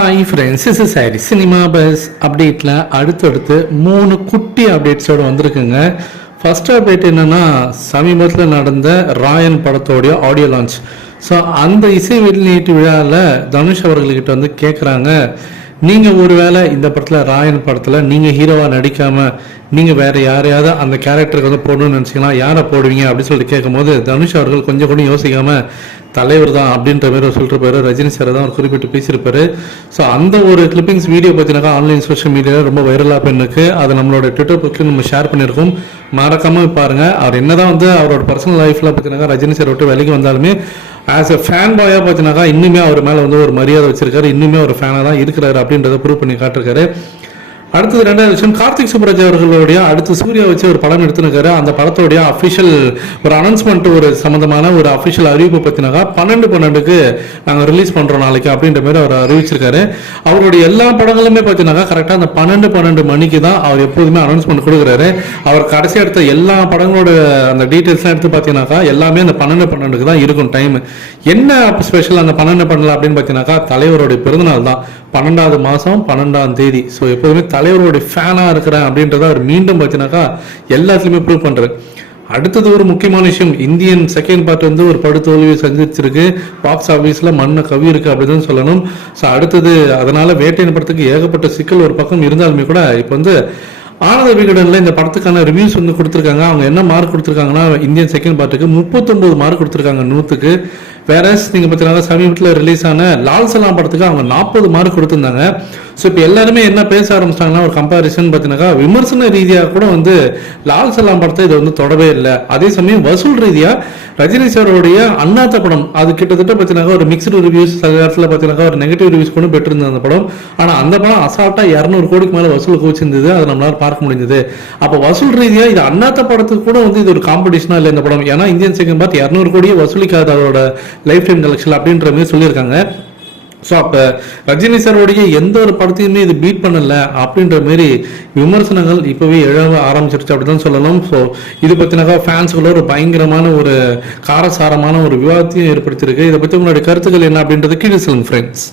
Hi friends is sorry cinema buzz அப்டேட்டில் அடுத்தடுத்து மூணு குட்டி அப்டேட்ஸோடு வந்திருக்குங்க. ஃபர்ஸ்ட் அப்டேட் என்னென்னா சமீபத்தில் நடந்த ராயன் படத்தோடைய ஆடியோ லான்ச் ஸோ அந்த இசை வெளியீட்டு விழாவில் தனுஷ் அவர்கள்கிட்ட வந்து கேட்குறாங்க நீங்கள் ஒருவேளை இந்த படத்தில் ராயன் படத்தில் நீங்கள் ஹீரோவாக நடிக்காமல் நீங்கள் வேறு யாரையாவது அந்த கேரக்டருக்கு வந்து போடணும்னு நினச்சிக்கலாம் யாரை போடுவீங்க அப்படின்னு சொல்லிட்டு கேட்கும்போது தனுஷ் அவர்கள் கொஞ்சம் கூட யோசிக்காமல் தலைவர் தான் அப்படின்ற மாதிரி அவர் சொல்லிட்டு போயிரு ரஜினி சார் தான் அவர் குறிப்பிட்டு பேசியிருப்பாரு. ஸோ அந்த ஒரு கிளிப்பிங்ஸ் வீடியோ பார்த்தீங்கன்னா ஆன்லைன் சோஷியல் மீடியாவில் ரொம்ப வைரலாக போயிருக்கு அதை நம்மளோட ட்விட்டர் பக்கத்தில் நம்ம ஷேர் பண்ணியிருக்கோம். மறக்காமல் பாருங்கள் அவர் என்னதான் வந்து அவரோட பர்சனல் லைஃப்பில் பார்த்தீங்கன்னா ரஜினி சார் விட்டு வேலைக்கு வந்தாலுமே ஆஸ் எ ஃபேன் பாயாக பார்த்தீங்கன்னாக்கா இன்னுமே அவர் மேலே வந்து ஒரு மரியாதை வச்சிருக்காரு இன்னுமே ஒரு ஃபேனாக தான் இருக்கிறாரு அப்படின்றத ப்ரூவ் பண்ணி காட்டிருக்காரு. அடுத்தது ரெண்டாவது விஷயம் கார்த்திக் சுப்ராஜ் அவர்களுடைய அடுத்து சூர்யா வச்சு ஒரு படம் எடுத்துருக்காரு. அந்த படத்தோடைய அஃபிஷியல் ஒரு அனௌன்ஸ்மெண்ட் ஒரு சம்மந்தமான ஒரு அஃபிஷியல் அறிவிப்பு பற்றினாக்கா பன்னெண்டு பன்னெண்டுக்கு நாங்கள் ரிலீஸ் பண்ணுறோம் நாளைக்கு அப்படின்ற மாதிரி அவர் அறிவிச்சிருக்காரு. அவருடைய எல்லா படங்களுமே பார்த்தீங்கன்னாக்கா கரெக்டாக அந்த பன்னெண்டு பன்னெண்டு மணிக்கு தான் அவர் எப்போதுமே அனௌன்ஸ்மெண்ட் கொடுக்குறாரு. அவர் கடைசி எடுத்த எல்லா படங்களோட அந்த டீட்டெயில்ஸ்லாம் எடுத்து பார்த்தீங்கன்னாக்கா எல்லாமே அந்த பன்னெண்டு பன்னெண்டுக்கு தான் இருக்கும் டைம் என்ன ஸ்பெஷல் அந்த பன்னெண்டு பன்னெண்டு அப்படின்னு பார்த்தீங்கன்னாக்கா தலைவருடைய பிறந்தநாள் தான். பன்னெண்டாவது மாதம் பன்னெண்டாம் தேதி. ஸோ எப்போதுமே தலைவருடைய ஃபேனாக இருக்கிறேன் அப்படின்றத அவர் மீண்டும் பார்த்தீங்கன்னாக்கா எல்லாத்துலேயுமே ப்ரூவ் பண்ணுறாரு அடுத்தது ஒரு முக்கியமான விஷயம் இந்தியன் செகண்ட் பார்ட் வந்து ஒரு படு தோல்வியை சந்திச்சிருக்கு. பாக்ஸ் ஆஃபீஸில் மண்ணை கவி இருக்கு அப்படின்னு சொல்லணும். ஸோ அடுத்தது அதனால வேட்டையின் படத்துக்கு ஏகப்பட்ட சிக்கல் ஒரு பக்கம் இருந்தாலுமே கூட இப்போ வந்து ஆனந்த விகடனில் இந்த படத்துக்கான ரிவ்யூஸ் வந்து கொடுத்துருக்காங்க. அவங்க என்ன மார்க் கொடுத்துருக்காங்கன்னா இந்தியன் செகண்ட் பார்ட்டுக்கு முப்பத்தொன்பது மார்க் கொடுத்துருக்காங்க நூற்றுக்கு வேற நீங்கள் பார்த்தீங்கன்னா சமீபத்தில் ரிலீஸ் ஆன லால் சலாம் படத்துக்கு அவங்க நாற்பது மார்க் கொடுத்துருந்தாங்க. ஸோ இப்போ எல்லாருமே என்ன பேச ஆரம்பிச்சிட்டாங்கன்னா ஒரு கம்பாரிசன் பார்த்தீங்கன்னாக்கா விமர்சன ரீதியாக கூட வந்து லால் சலாம் படத்தை இதை வந்து தொடவே இல்லை. அதே சமயம் வசூல் ரீதியாக ரஜினி சாரோடைய அண்ணாத்த படம் அது கிட்டத்தட்ட பார்த்தீங்கன்னா ஒரு மிக்சடு ரிவ்யூஸ் சில நேரத்தில் பார்த்தீங்கன்னா ஒரு நெகட்டிவ் ரிவ்யூஸ் கூட பெற்றிருந்தது அந்த படம். ஆனால் அந்த படம் அசால்ட்டாக இரநூறு கோடிக்கு மேலே வசூல் குவிச்சிருந்தது அதை நம்மளால் பார்க்க முடிஞ்சது. அப்போ வசூல் ரீதியாக இது அண்ணாத்த படத்துக்கு கூட வந்து இது ஒரு காம்படிஷனாக இல்லை இந்த படம். ஏன்னா இந்தியன் செகண்ட் பார்த்து இரநூறு கோடியே வசூலிக்காத அதோட லைஃப் டைம் கலெக்ஷன் அப்படின்ற மாதிரி சொல்லியிருக்காங்க. ஸோ அப்போ ரஜினி சாரோடைய எந்த ஒரு படத்தையுமே இது பீட் பண்ணல அப்படின்ற மாரி விமர்சனங்கள் இப்போவே எழவ ஆரம்பிச்சிருச்சு அப்படி தான் சொல்லணும். ஸோ இது பற்றினாக்கா ஃபேன்ஸுக்குள்ள ஒரு பயங்கரமான ஒரு காரசாரமான ஒரு விவாதத்தையும் ஏற்படுத்தியிருக்கு. இதை பற்றி உங்களுடைய கருத்துக்கள் என்ன அப்படின்றது கீழே சொல்லுங்கள் ஃப்ரெண்ட்ஸ்